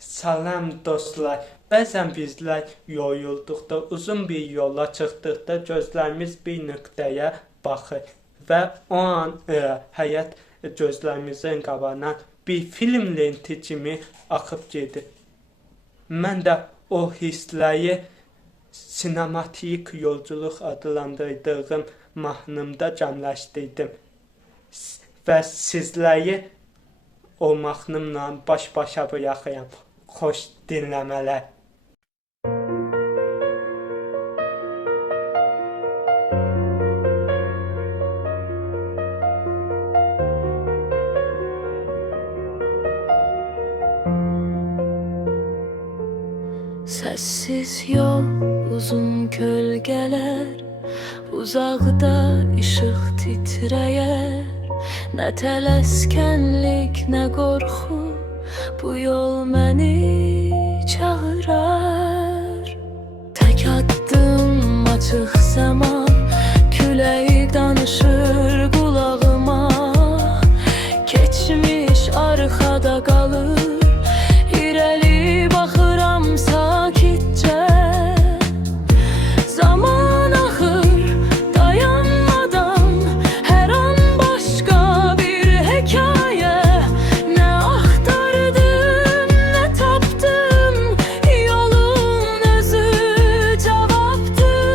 Salam dostlar. Bəzən bizlər yoyulduqda, uzun bir yola çıxdıqda gözlərimiz bir nöqtəyə baxır və o an həyat gözlərimizin qabağından bir film lenti kimi axıb gedir. Mən də o hissləri sinematik yolculuq adlandırdığım mahnımda cəmləşdirdim və sizləri o mahnımla baş-başa bırakıram. Xoş dinləmələr. Sessiz yol, uzun kölgələr, uzaqda işıq titrəyər. Nə tələskənlik, nə qorxu, bu yol məni çağırar. Tək addım açıq səma, külək danışır qulağıma. Keçmiş arxada qalır, irəli baxıram sakitcə. Zaman axır dayanmadan, hər an başqa bir hekayə. Nə axtardım, nə tapdım, yolun özü cavabdır.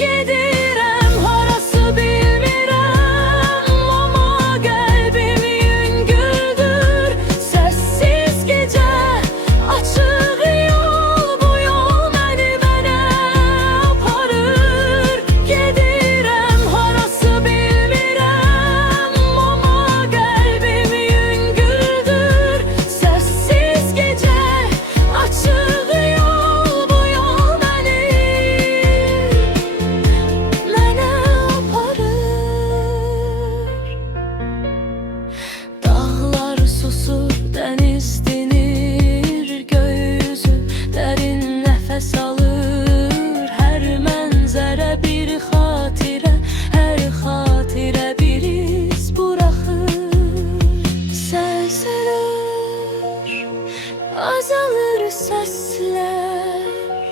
Gedirəm harası bilmirəm, amma qəlbim yüngüldür. Səssiz gecə, açıq yol, bu yol məni mənə aparır. Gedirəm harası bilmirəm, amma qəlbim yüngüldür. Səssiz gecə, açıq yol, bu yol məni aparır. Dağlar susur, dəniz dinir, gökyüzü dərin nəfəs alır. Hər mənzərə bir xatirə, hər xatirə bir iz buraxır. Səslər azalır, səslər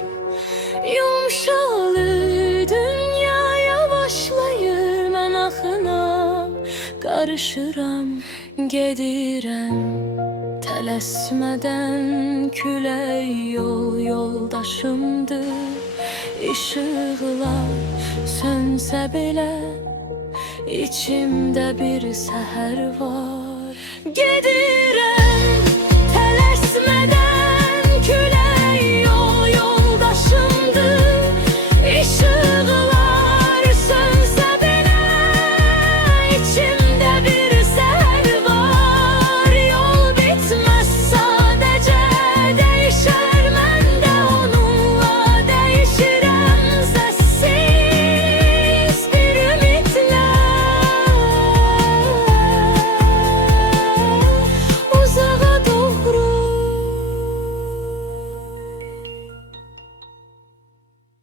yumşalır, dünya yavaşlayır. Mən axına qarışıram, gedirəm tələsmədən. Külək yol yoldaşımdır, işıqlar sönsə belə içimdə bir səhər var. Gedirəm